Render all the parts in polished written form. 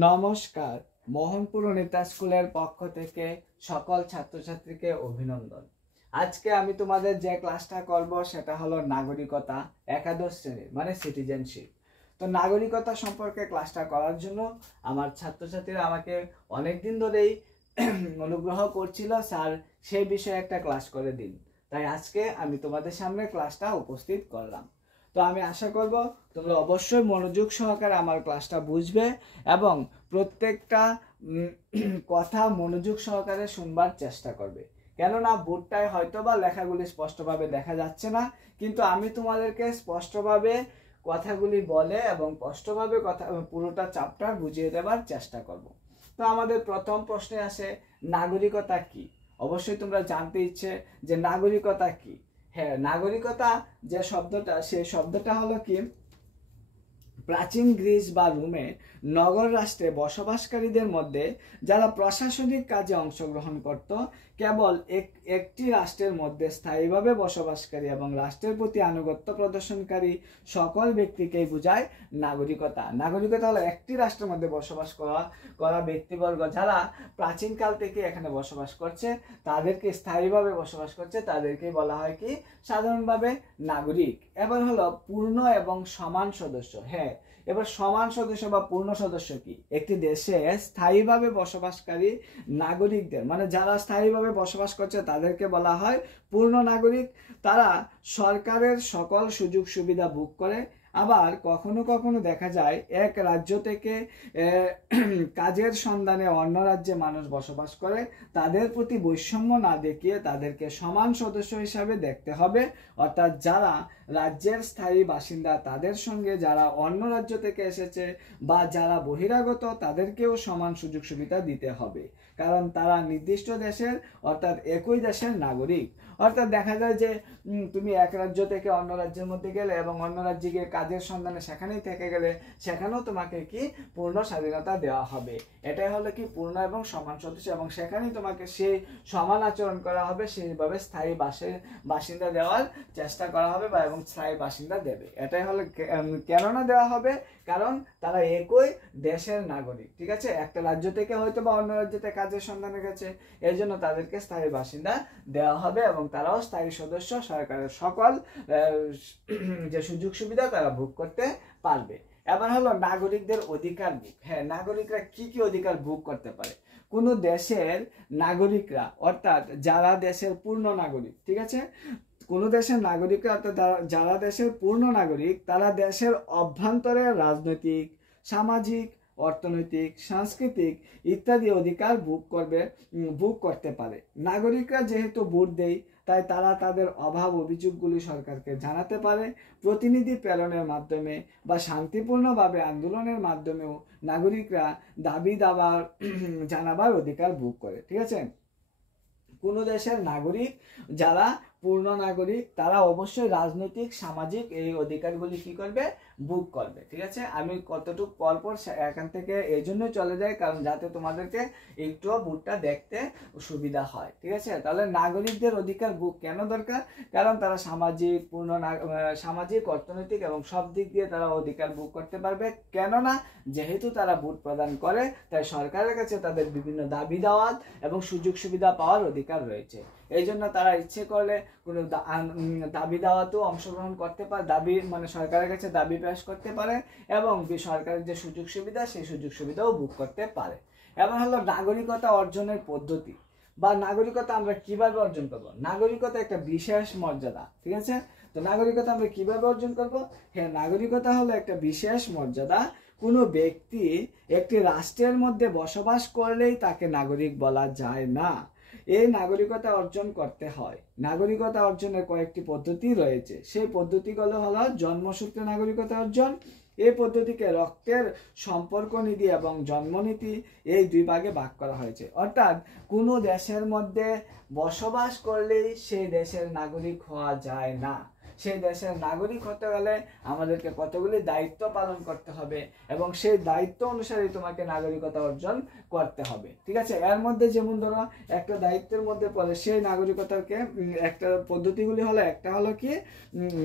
নমস্কার, মোহনপুর নেতা স্কুলের পক্ষ থেকে সকল ছাত্রছাত্রীকে অভিনন্দন। আজকে আমি তোমাদের যে ক্লাসটা করব সেটা হলো নাগরিকতা, একাদশ শ্রেণীর মানে সিটিজেনশিপ। তো নাগরিকতা সম্পর্কে ক্লাসটা করার জন্য আমার ছাত্রছাত্রীরা আমাকে অনেকদিন ধরেই অনুগ্রহ করছিল, স্যার সেই বিষয়ে একটা ক্লাস করে দিন। তাই আজকে আমি তোমাদের সামনে ক্লাসটা উপস্থিত করলাম। তো আমি আশা করব তোমরা অবশ্যই মনোযোগ সহকারে আমার ক্লাসটা বুঝবে এবং প্রত্যেকটা কথা মনোযোগ সহকারে শুনবার চেষ্টা করবে। কেননা বোর্ডটায় হয়তো বা লেখাগুলি স্পষ্টভাবে দেখা যাচ্ছে না, কিন্তু আমি তোমাদেরকে স্পষ্টভাবে কথাগুলি বলে এবং স্পষ্টভাবে কথা পুরোটা চ্যাপ্টার বুঝিয়ে দেওয়ার চেষ্টা করব। তো আমাদের প্রথম প্রশ্নে আসে নাগরিকতা কি। অবশ্যই তোমরা জানতে ইচ্ছে যে নাগরিকতা কি। হ্যাঁ, নাগরিকতা যে শব্দটা, সেই শব্দটা হলো কি, প্রাচীন গ্রিস বা রোমে নগর রাষ্ট্রে বসবাসকারীদের মধ্যে যারা প্রশাসনিক কাজে অংশগ্রহণ করত, কেবল একটি রাষ্ট্রের মধ্যে স্থায়ীভাবে বসবাসকারী এবং রাষ্ট্রের প্রতি আনুগত্য প্রদর্শনকারী সকল ব্যক্তিকেই বোঝায় নাগরিকতা। নাগরিকতা হলো একটি রাষ্ট্রের মধ্যে বসবাস করা ব্যক্তিবর্গ যারা প্রাচীনকাল থেকে এখানে বসবাস করছে, তাদেরকে স্থায়ীভাবে বসবাস করছে, তাদেরকেই বলা হয় কি সাধারণভাবে নাগরিক। এবার হলো পূর্ণ এবং সমান সদস্য। হ্যাঁ, এবার সমান সদস্য বা পূর্ণ সদস্য কি? একটি দেশে স্থায়ীভাবে বসবাসকারী নাগরিকদের মানে যারা স্থায়ীভাবে বসবাস করছে তাদেরকে বলা হয় পূর্ণ নাগরিক। তারা সরকারের সকল সুযোগ সুবিধা ভোগ করে। আবার কখনো কখনো দেখা যায় এক রাজ্য থেকে কাজের সন্ধানে অন্য রাজ্যে মানুষ বসবাস করে, তাদের প্রতি বৈষম্য না দেখিয়ে তাদেরকে সমান সদস্য হিসাবে দেখতে হবে। অর্থাৎ যারা রাজ্যের স্থায়ী বাসিন্দা তাদের সঙ্গে যারা অন্য রাজ্য থেকে এসেছে বা যারা বহিরাগত তাদেরকেও সমান সুযোগ সুবিধা দিতে হবে, কারণ তারা নির্দিষ্ট দেশের অর্থাৎ একই দেশের নাগরিক। অর্থাৎ দেখা যায় যে তুমি এক রাজ্য থেকে অন্য রাজ্যের মধ্যে গেলে এবং অন্য রাজ্যে গিয়ে কাজের সন্ধানে সেখানেই থেকে গেলে, সেখানেও তোমাকে কি পূর্ণ স্বাধীনতা দেওয়া হবে। এটাই হলো কি পূর্ণ এবং সমান সদস্য, এবং সেখানেই তোমাকে সেই সমান আচরণ করা হবে, সেইভাবে স্থায়ী বাসিন্দা দেওয়ার চেষ্টা করা হবে বা এবং স্থায়ী বাসিন্দা দেবে। এটাই হলো কেননা দেওয়া হবে, কারণ তারা একই দেশের নাগরিক। ঠিক আছে, একটা রাজ্য থেকে হয়তো বা অন্য রাজ্যতে কাজের সন্ধানে গেছে, এর জন্য তাদেরকে স্থায়ী বাসিন্দা দেওয়া হবে এবং তারাও স্থায়ী সদস্য, সরকারের সকল যে সুযোগ সুবিধা তারা ভোগ করতে পারবে। এবার হলো নাগরিকদের অধিকার ভোগ। হ্যাঁ, নাগরিকরা কি কি অধিকার ভোগ করতে পারে? কোন দেশের নাগরিকরা অর্থাৎ যারা দেশের পূর্ণ নাগরিক, ঠিক আছে, কোন দেশের নাগরিকরা অর্থাৎ যারা দেশের পূর্ণ নাগরিক, তারা দেশের অভ্যন্তরে রাজনৈতিক, সামাজিক, অর্থনৈতিক, সাংস্কৃতিক ইত্যাদি অধিকার ভোগ করতে পারে। নাগরিকরা যেহেতু ভোট দেয়, তাই তারা তাদের অভাব অভিযোগগুলি সরকারকে জানাতে পারে। প্রতিনিধি প্রেরণের মাধ্যমে বা শান্তিপূর্ণভাবে আন্দোলনের মাধ্যমেও নাগরিকরা দাবি দাবা জানাবার অধিকার ভোগ করে। ঠিক আছে, কোন দেশের নাগরিক যারা পূর্ণ নাগরিক তারা অবশ্যই রাজনৈতিক, সামাজিক এই অধিকারগুলি কি করবে? ভোগ করবে। ঠিক আছে, আমি কতটুকু পরপর এখান থেকে এই জন্য চলে যাই, কারণ যাতে তোমাদেরকে একটুও বোর্ডটা দেখতে সুবিধা হয়। ঠিক আছে, তাহলে নাগরিকদের অধিকার ভোগ কেন দরকার? কারণ তারা সামাজিক, অর্থনৈতিক এবং সব দিক দিয়ে তারা অধিকার ভোগ করতে পারবে। কেননা যেহেতু তারা ভোট প্রদান করে, তাই সরকারের কাছে তাদের বিভিন্ন দাবি দাওয়াত এবং সুযোগ সুবিধা পাওয়ার অধিকার রয়েছে। এই জন্য তারা ইচ্ছে করলে কোনো দাবি দাওয়াতেও অংশগ্রহণ করতে পারে, দাবি মানে সরকারের কাছে দাবি পেশ করতে পারে এবং সরকারের যে সুযোগ সুবিধা সেই সুযোগ সুবিধাও ভোগ করতে পারে। এবার হলো নাগরিকতা অর্জনের পদ্ধতি বা নাগরিকতা আমরা কিভাবে অর্জন করব। নাগরিকতা একটা বিশেষ মর্যাদা। ঠিক আছে, তো নাগরিকতা আমরা কিভাবে অর্জন করব? হ্যাঁ, নাগরিকতা হলো একটা বিশেষ মর্যাদা। কোনো ব্যক্তি একটি রাষ্ট্রের মধ্যে বসবাস করলেই তাকে নাগরিক বলা যায় না। এই নাগরিকতা অর্জন করতে হয়। নাগরিকতা অর্জনের কয়েকটি পদ্ধতি রয়েছে। সেই পদ্ধতিগুলো হলো জন্মসূত্রে নাগরিকতা অর্জন। এই পদ্ধতিকে রক্তের সম্পর্ক নীতি এবং জন্মনীতি এই দুই ভাগে ভাগ করা হয়েছে। অর্থাৎ কোনো দেশের মধ্যে বসবাস করলেই সেই দেশের নাগরিক হওয়া যায় না। সেই দেশের নাগরিক হতে গেলে আমাদেরকে কতগুলি দায়িত্ব পালন করতে হবে এবং সেই দায়িত্ব অনুসারে তোমাকে নাগরিকতা অর্জন করতে হবে। ঠিক আছে, এর মধ্যে যেমন ধরো একটা দায়িত্বের মধ্যে পড়ে সেই নাগরিকতাকে একটা পদ্ধতিগুলি হলো, একটা হলো কি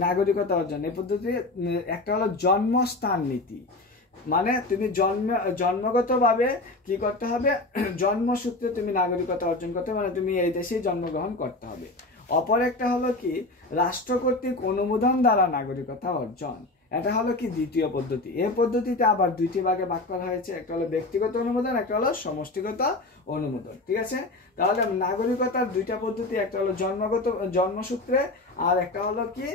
নাগরিকতা অর্জন, এই পদ্ধতি একটা হলো জন্মস্থান নীতি। মানে তুমি জন্মগতভাবে কি করতে হবে, জন্মসূত্রে তুমি নাগরিকতা অর্জন করতে, মানে তুমি এই দেশেই জন্মগ্রহণ করতে হবে। অপর একটা হলো কি রাষ্ট্র কর্তৃক অনুমোদন দ্বারা নাগরিকতা অর্জন, এটা হলো কি দ্বিতীয় পদ্ধতি। এই পদ্ধতিতে আবার দুইটি ভাগে ভাগ করা হয়েছে, একটা হলো ব্যক্তিগত অনুমোদন, একটা হলো সমষ্টিগত অনুমোদন। ঠিক আছে, তাহলে নাগরিকতার দুইটা পদ্ধতি, একটা হলো জন্মসূত্রে আর একটা হলো কি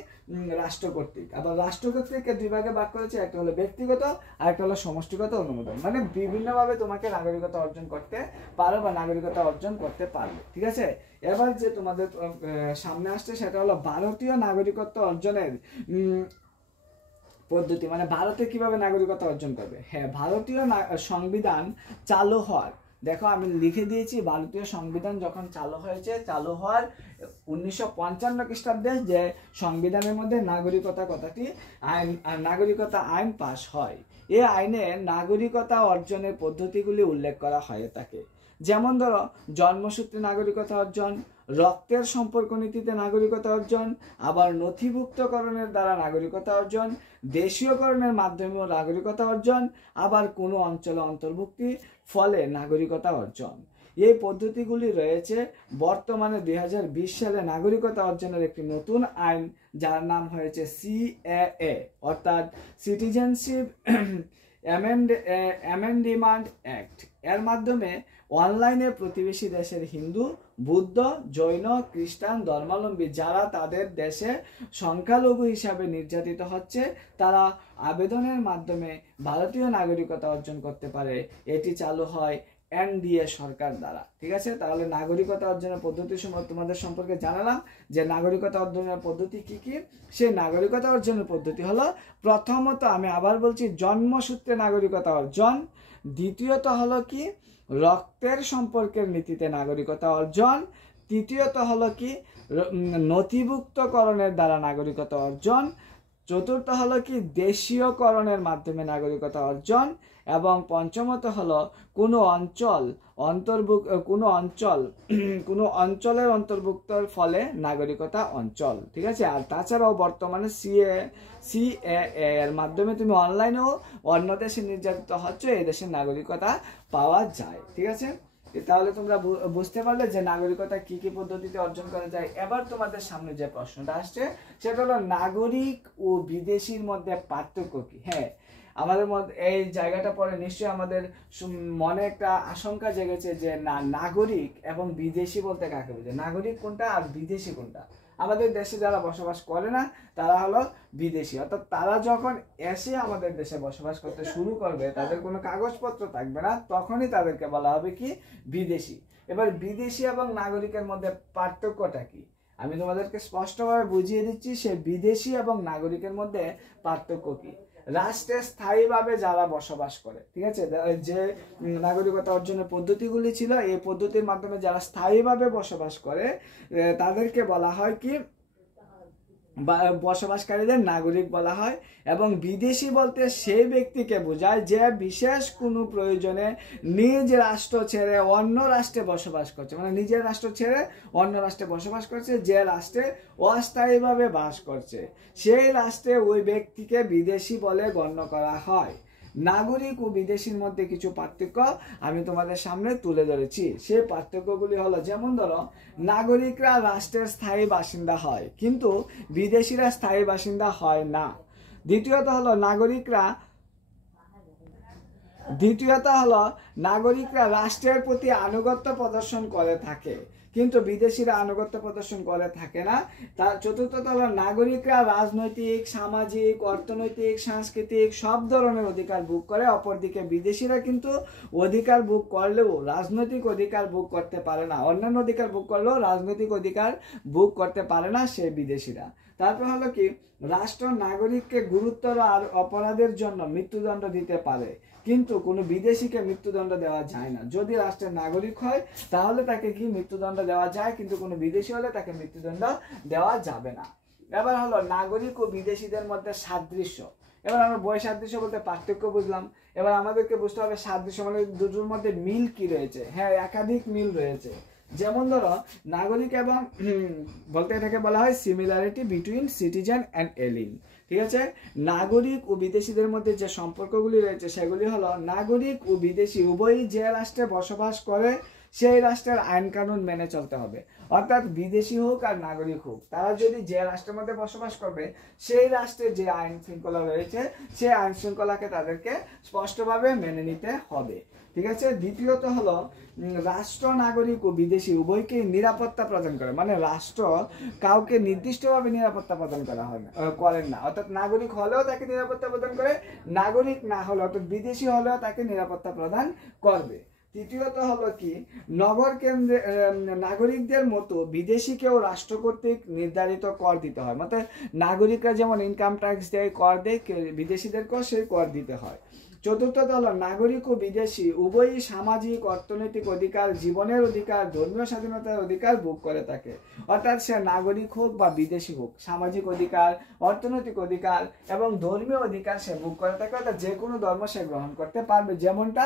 রাষ্ট্র কর্তৃক। আবার রাষ্ট্র কর্তৃক দুই ভাগে ভাগ করেছে, একটা হলো ব্যক্তিগত আর একটা হলো সমষ্টিগত অনুমোদন। মানে বিভিন্নভাবে তোমাকে নাগরিকতা অর্জন করতে পারো বা নাগরিকতা অর্জন করতে পারবে। ঠিক আছে, এবার যে তোমাদের সামনে আসছে সেটা হলো ভারতীয় নাগরিকত্ব অর্জনের পদ্ধতি, মানে ভারতে কিভাবে নাগরিকতা অর্জন করবে। হ্যাঁ, ভারতীয় সংবিধান চালু হওয়ার, দেখো আমি লিখে দিয়েছি, ভারতীয় সংবিধান যখন চালু হয়েছে, চালু হওয়ার 1955 খ্রিস্টাব্দে যে সংবিধানের মধ্যে নাগরিকতা কথাটি নাগরিকতা আইন পাশ হয়। এই আইনে নাগরিকতা অর্জনের পদ্ধতিগুলি উল্লেখ করা হয়ে থাকে। যেমন ধরো জন্মসূত্রে নাগরিকতা অর্জন, রক্তের সম্পর্ক নীতিতে নাগরিকতা অর্জন, আবার নথিভুক্তকরণের দ্বারা নাগরিকতা অর্জন, দেশীয়করণের মাধ্যমেও নাগরিকতা অর্জন, আবার কোনো অঞ্চলে অন্তর্ভুক্তি ফলে নাগরিকতা অর্জন। এই পদ্ধতিগুলি রয়েছে। বর্তমানে 2020 সালে নাগরিকতা অর্জনের একটি নতুন আইন, যার নাম হয়েছে CAA অর্থাৎ সিটিজেনশিপ অ্যামেন্ডমেন্ট অ্যাক্ট। এর মাধ্যমে অনলাইনে প্রতিবেশী দেশের হিন্দু, বৌদ্ধ, জৈন, খ্রিস্টান ধর্মাবলম্বী যারা তাদের দেশে সংখ্যালঘু হিসাবে নির্যাতিত হচ্ছে, তারা আবেদনের মাধ্যমে ভারতীয় নাগরিকতা অর্জন করতে পারে। এটি চালু হয় NDA সরকার দ্বারা। ঠিক আছে, তাহলে নাগরিকতা অর্জনের পদ্ধতি তোমাদের সম্পর্কে জানালাম যে নাগরিকতা অর্জনের পদ্ধতি কি কি। সেই নাগরিকতা অর্জনের পদ্ধতি হলো, প্রথমত আমি আবার বলছি, জন্মসূত্রে নাগরিকতা অর্জন, দ্বিতীয়ত হলো কি রক্তের সম্পর্কের নীতিতে নাগরিকতা অর্জন, তৃতীয়ত হলো কি নথিভুক্তকরণের দ্বারা নাগরিকতা অর্জন, চতুর্থ হলো কি দেশীয়করণের মাধ্যমে নাগরিকতা অর্জন, এবং পঞ্চমত হলো কোনো অঞ্চলের অন্তর্ভুক্তর ফলে নাগরিকতা অঞ্চল। ঠিক আছে, আর তাছাড়াও বর্তমানে CAA এর মাধ্যমে তুমি অনলাইনেও অন্য দেশে নির্যাতিত হচ্ছে, এই দেশের নাগরিকতা পাওয়া যায়। ঠিক আছে, তাহলে তোমরা বুঝতে পারলে যে নাগরিকতা কি কি পদ্ধতিতে অর্জন করা যায়। এবার তোমাদের সামনে যে প্রশ্নটা আসছে সেটা হলো নাগরিক ও বিদেশির মধ্যে পার্থক্য কি। হ্যাঁ, আমাদের মধ্যে এই জায়গাটা পরে নিশ্চয়ই আমাদের মনে একটা আশঙ্কা জেগেছে যে না, নাগরিক এবং বিদেশি বলতে কাকে বোঝায়, নাগরিক কোনটা আর বিদেশি কোনটা। আমাদের দেশে যারা বসবাস করে না তারা হলো বিদেশি, অর্থাৎ তারা যখন এসে আমাদের দেশে বসবাস করতে শুরু করবে, তাদের কোনো কাগজপত্র থাকবে না, তখনই তাদেরকে বলা হবে কি বিদেশি। এবার বিদেশি এবং নাগরিকের মধ্যে পার্থক্যটা কি আমি তোমাদেরকে স্পষ্টভাবে বুঝিয়ে দিচ্ছি। সে বিদেশি এবং নাগরিকের মধ্যে পার্থক্য কি। রাষ্ট্রে স্থায়ীভাবে যারা বসবাস করে, ঠিক আছে, যে নাগরিকতা অর্জনের পদ্ধতিগুলি ছিল, এই পদ্ধতির মাধ্যমে যারা স্থায়ীভাবে বসবাস করে তাদেরকে বলা হয় কি বসবাসকারীদের নাগরিক বলা হয়। এবং বিদেশি বলতে সেই ব্যক্তিকে বোঝায় যে বিশেষ কোনো প্রয়োজনে নিজ রাষ্ট্র ছেড়ে অন্য রাষ্ট্রে বসবাস করছে, মানে নিজের রাষ্ট্র ছেড়ে অন্য রাষ্ট্রে বসবাস করছে, যে রাষ্ট্রে অস্থায়ীভাবে বাস করছে, সেই রাষ্ট্রে ওই ব্যক্তিকে বিদেশি বলে গণ্য করা হয়। নাগরিক ও বিদেশির মধ্যে কিছু পার্থক্য আমি তোমাদের সামনে তুলে ধরেছি। সেই পার্থক্যগুলি হলো, যেমন ধরো নাগরিকরা রাষ্ট্রের স্থায়ী বাসিন্দা হয় কিন্তু বিদেশিরা স্থায়ী বাসিন্দা হয় না। দ্বিতীয়ত হলো নাগরিকরা রাষ্ট্রের প্রতি আনুগত্য প্রদর্শন করে থাকে কিন্তু বিদেশিরা আনুগত্য প্রদর্শন করে থাকে না। তার চতুর্থত হলো নাগরিকরা রাজনৈতিক, সামাজিক, অর্থনৈতিক, সাংস্কৃতিক সব ধরনের অধিকার ভোগ করে, অপরদিকে বিদেশিরা কিন্তু অধিকার ভোগ করলেও রাজনৈতিক অধিকার ভোগ করতে পারে না, অন্যান্য অধিকার ভোগ করলেও রাজনৈতিক অধিকার ভোগ করতে পারে না সে বিদেশিরা। তারপর হলো কি রাষ্ট্র নাগরিককে গুরুতর আর অপরাধের জন্য মৃত্যুদণ্ড দিতে পারে কিন্তু কোনো বিদেশিকে মৃত্যুদণ্ড দেওয়া যায় না। যদি রাষ্ট্রের নাগরিক হয় তাহলে তাকে কি মৃত্যুদণ্ড দেওয়া যায়, কিন্তু কোনো বিদেশি হলে তাকে মৃত্যুদণ্ড দেওয়া যাবে না। এবার হলো নাগরিক ও বিদেশিদের মধ্যে সাদৃশ্য। এবার আমরা বৈসাদৃশ্য বলতে পার্থক্য বুঝলাম, এবার আমাদেরকে বুঝতে হবে সাদৃশ্য মানে দুটোর মধ্যে মিল কি রয়েছে। হ্যাঁ, একাধিক মিল রয়েছে। যেমন ধরো নাগরিক এবং বলতে এটাকে বলা হয় সিমিলারিটি বিটুইন সিটিজেন অ্যান্ড এলিন। ঠিক আছে। নাগরিক ও বিদেশিদের মধ্যে যে সম্পর্কগুলি রয়েছে সেগুলি হলো নাগরিক ও বিদেশি উভয়ই যে রাষ্ট্রে বসবাস করে সেই রাষ্ট্রের আইন কানুন মেনে চলতে হবে। অর্থাৎ বিদেশি হোক আর নাগরিক হোক, তারা যদি যে রাষ্ট্রের মধ্যে বসবাস করবে সেই রাষ্ট্রের যে আইন শৃঙ্খলা রয়েছে সেই আইন শৃঙ্খলাকে তাদেরকে স্পষ্টভাবে মেনে নিতে হবে। ঠিক আছে। দ্বিতীয়ত হলো রাষ্ট্র নাগরিক ও বিদেশি উভয়কে নিরাপত্তা প্রদান করে, মানে রাষ্ট্র কাউকে নির্দিষ্টভাবে নিরাপত্তা প্রদান করেন না, অর্থাৎ নাগরিক হলেও তাকে নিরাপত্তা প্রদান করে, নাগরিক না হলে অর্থাৎ বিদেশি হলেও তাকে নিরাপত্তা প্রদান করবে। তৃতীয়ত হলো কি, নগর কেন্দ্রে নাগরিকদের মতো বিদেশিকেও রাষ্ট্র কর্তৃক নির্ধারিত কর দিতে হয়, মানে নাগরিকরা যেমন ইনকাম ট্যাক্স দেয়, কর দেয়, বিদেশিদেরকেও সেই কর দিতে হয়। চতুর্থত হলো নাগরিক ও বিদেশি উভয়ই সামাজিক অর্থনৈতিক অধিকার, জীবনের অধিকার, ধর্মীয় স্বাধীনতার অধিকার ভোগ করে থাকে। অর্থাৎ সে নাগরিক হোক বা বিদেশি হোক, সামাজিক অধিকার, অর্থনৈতিক অধিকার এবং ধর্মীয় অধিকার সে ভোগ করে থাকে। অর্থাৎ যে কোনো ধর্ম সে গ্রহণ করতে পারবে, যেমনটা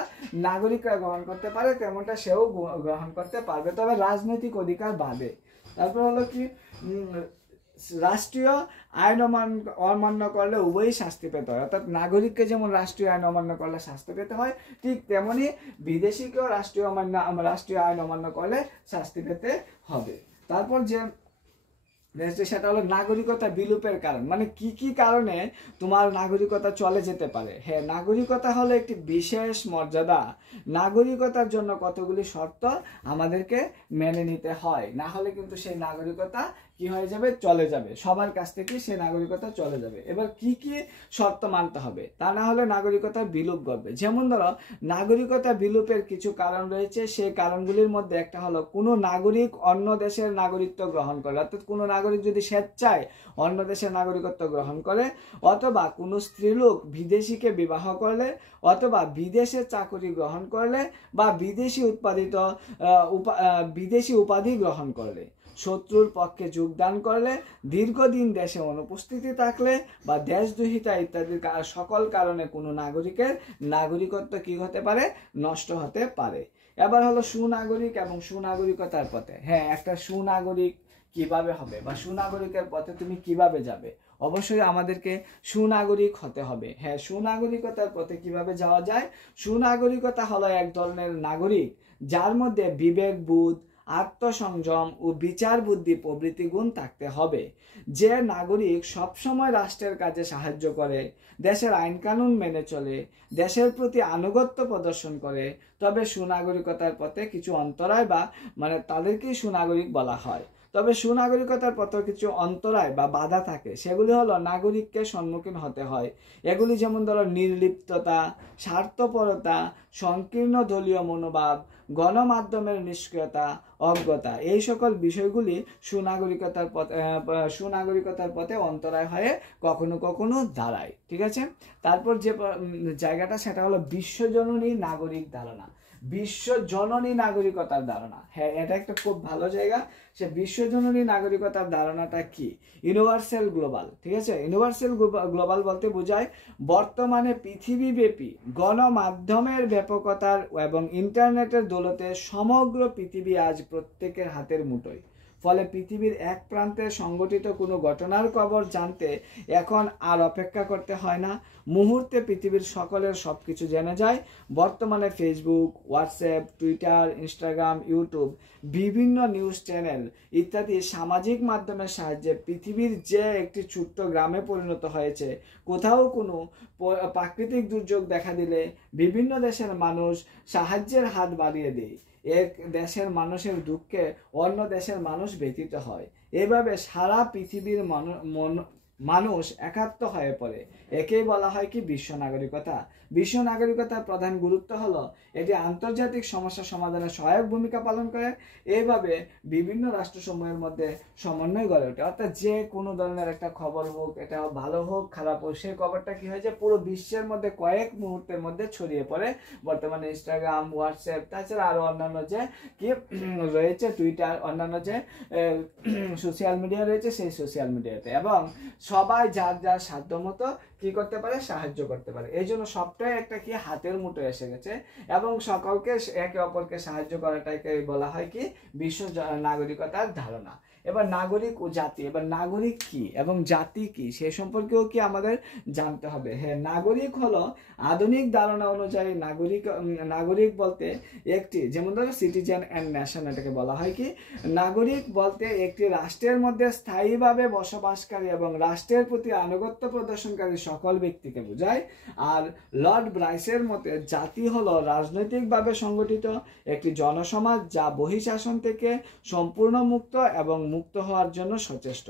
নাগরিকরা গ্রহণ করতে পারে তেমনটা সেও গ্রহণ করতে পারবে, তবে রাজনৈতিক অধিকার বাদে। তারপর হলো কি, রাষ্ট্রীয় আইন অমান্য করলে উভয়ই শাস্তি পেতে হয়। অর্থাৎ নাগরিককে যেমন রাষ্ট্রীয় আইন অমান্য করলে শাস্তি পেতে হয়, ঠিক তেমনি বিদেশিকেও রাষ্ট্রীয় আইন অমান্য করলে শাস্তি পেতে হবে। তারপর যে সেটা হলো নাগরিকতা বিলোপের কারণ, মানে কি কি কারণে তোমার নাগরিকতা চলে যেতে পারে। হ্যাঁ, নাগরিকতা হলো একটি বিশেষ মর্যাদা। নাগরিকতার জন্য কতগুলি শর্ত আমাদেরকে মেনে নিতে হয়, না হলে কিন্তু সেই নাগরিকতা কি হয়ে যাবে, চলে যাবে, সবার কাছ থেকে সেই নাগরিকতা চলে যাবে। এবার কি কি শর্ত মানতে হবে, তা না হলে নাগরিকতা বিলোপ করবে। যেমন ধরো, নাগরিকতা বিলোপের কিছু কারণ রয়েছে, সেই কারণগুলির মধ্যে একটা হলো কোনো নাগরিক অন্য দেশের নাগরিকত্ব গ্রহণ করে, অর্থাৎ কোনো নাগরিক যদি স্বেচ্ছায় অন্য দেশের নাগরিকত্ব গ্রহণ করে, অথবা কোনো স্ত্রীলোক বিদেশিকে বিবাহ করলে, অথবা বিদেশে চাকরি গ্রহণ করলে, বা বিদেশি উপাধি গ্রহণ করলে, শত্রুর পক্ষে যোগদান করলে, দীর্ঘদিন দেশে অনুপস্থিতি থাকলে, বা দেশদ্রোহিতা ইত্যাদি সকল কারণে কোনো নাগরিকের নাগরিকত্ব কি হতে পারে, নষ্ট হতে পারে। এবার হলো সুনাগরিক এবং সুনাগরিকতার পথে। হ্যাঁ, একটা সুনাগরিক কিভাবে হবে বা সুনাগরিকের পথে তুমি কিভাবে যাবে, অবশ্যই আমাদেরকে সুনাগরিক হতে হবে। হ্যাঁ, সুনাগরিকতার পথে কিভাবে যাওয়া যায়, সুনাগরিকতা হলো এক ধরনের নাগরিক যার মধ্যে বিবেকবোধ, আত্মসংযম ও বিচার বুদ্ধি প্রভৃতি গুণ থাকতে হবে। যে নাগরিক সবসময় রাষ্ট্রের কাজে সাহায্য করে, দেশের আইন কানুন মেনে চলে, দেশের প্রতি আনুগত্য প্রদর্শন করে, তবে সুনাগরিকতার পথে কিছু অন্তরায় বা মানে তাদেরকেই সুনাগরিক বলা হয়। তবে সুনাগরিকতার পথে কিছু অন্তরায় বা বাধা থাকে, সেগুলি হলো নাগরিককে সম্মুখীন হতে হয়। এগুলি যেমন ধরো নির্লিপ্ততা, স্বার্থপরতা, সংকীর্ণ দলীয় মনোভাব, গণমাধ্যমের নিষ্ক্রিয়তা, অজ্ঞতা, এই সকল বিষয়গুলি সুনাগরিকতার পথে অন্তরায় হয়ে কখনো কখনো দাঁড়ায়। ঠিক আছে। তারপর যে জায়গাটা সেটা হলো বিশ্বজননী নাগরিক ধারণা, বিশ্বজননী নাগরিকতার ধারণা। হ্যাঁ, এটা একটা খুব ভালো জায়গা। সে বিশ্বজননী নাগরিকতার ধারণাটা কি, ইউনিভার্সাল গ্লোবাল। ঠিক আছে, ইউনিভার্সাল গ্লোবাল বলতে বোঝায় বর্তমানে পৃথিবীব্যাপী গণমাধ্যমের ব্যাপকতার এবং ইন্টারনেটের দৌলতে সমগ্র পৃথিবী আজ প্রত্যেকের হাতের মুঠোয়। ফলে পৃথিবীর এক প্রান্তে সংঘটিত কোনো ঘটনার খবর জানতে এখন আর অপেক্ষা করতে হয় না, মুহূর্তে পৃথিবীর সকলের সবকিছু জেনে যায়। বর্তমানে Facebook, WhatsApp, Twitter, Instagram, YouTube, বিভিন্ন নিউজ চ্যানেল ইত্যাদি সামাজিক মাধ্যমের সাহায্যে পৃথিবীর যে একটি ছোট্ট গ্রামে পরিণত হয়েছে, কোথাও কোনো প্রাকৃতিক দুর্যোগ দেখা দিলে বিভিন্ন দেশের মানুষ সাহায্যের হাত বাড়িয়ে দেয়। এক দেশের মানুষের দুঃখে অন্য দেশের মানুষ ব্যথিত হয়। এভাবে সারা পৃথিবীর মানুষ একাত্ম হয়ে পড়ে। একেই বলা হয় কি, বিশ্ব নাগরিকতা। বিশ্ব নাগরিকতার প্রধান গুরুত্ব হলো এটি আন্তর্জাতিক সমস্যা সমাধানে সহায়ক ভূমিকা পালন করে। এইভাবে বিভিন্ন রাষ্ট্রসমূহের মধ্যে সমন্বয় গড়ে ওঠে। অর্থাৎ যে কোনো ধরনের একটা খবর হোক, এটা ভালো হোক খারাপ হোক, সেই খবরটা কি হয়েছে পুরো বিশ্বের মধ্যে কয়েক মুহূর্তের মধ্যে ছড়িয়ে পড়ে। বর্তমানে ইনস্টাগ্রাম, হোয়াটসঅ্যাপ, তাছাড়া আরো অন্যান্য যে কি রয়েছে, টুইটার, অন্যান্য যে সোশ্যাল মিডিয়া রয়েছে সেই সোশ্যাল মিডিয়াতে, এবং সবাই যার যার সাধ্য মতো কি করতে পারে, সাহায্য করতে পারে। এই জন্য সবটাই একটা কি হাতের মুঠোয় এসে গেছে এবং সকলকে একে অপরকে সাহায্য করাটাকে বলা হয় কি বিশ্ব নাগরিকতার ধারণা। এবার নাগরিক ও জাতি, এবার নাগরিক কি এবং জাতি কি সে সম্পর্কেও কি আমাদের জানতে হবে। হ্যাঁ, নাগরিক হলো আধুনিক ধারণা অনুযায়ী নাগরিক বলতে একটি, যেমন ধরো সিটিজেন অ্যান্ড নেশন, এটাকে বলা হয় কি নাগরিক বলতে একটি রাষ্ট্রের মধ্যে স্থায়ীভাবে বসবাসকারী এবং রাষ্ট্রের প্রতি আনুগত্য প্রদর্শনকারী সকল ব্যক্তিকে বোঝায়। আর লর্ড ব্রাইসের মতে জাতি হলো রাজনৈতিকভাবে সংগঠিত একটি জনসমাজ যা বহিঃশাসন থেকে সম্পূর্ণ মুক্ত এবং মুক্ত হওয়ার জন্য সচেষ্ট।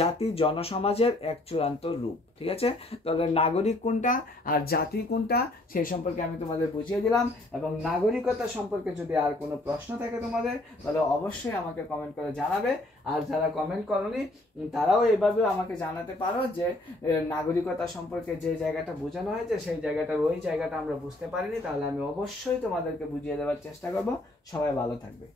জাতি জনসমাজের এক চূড়ান্ত রূপ। ঠিক আছে, তবে নাগরিক কোনটা আর জাতি কোনটা সেই সম্পর্কে আমি তোমাদের বুঝিয়ে দিলাম। এবং নাগরিকতা সম্পর্কে যদি আর কোনো প্রশ্ন থাকে তোমাদের, তাহলে অবশ্যই আমাকে কমেন্ট করে জানাবে। আর যারা কমেন্ট করনি তারাও এভাবে আমাকে জানাতে পারো যে নাগরিকতা সম্পর্কে যে জায়গাটা বোঝানো হয়েছে সেই জায়গাটার ওই জায়গাটা আমরা বুঝতে পারিনি, তাহলে আমি অবশ্যই তোমাদেরকে বুঝিয়ে দেওয়ার চেষ্টা করব। সবাই ভালো থাকবে।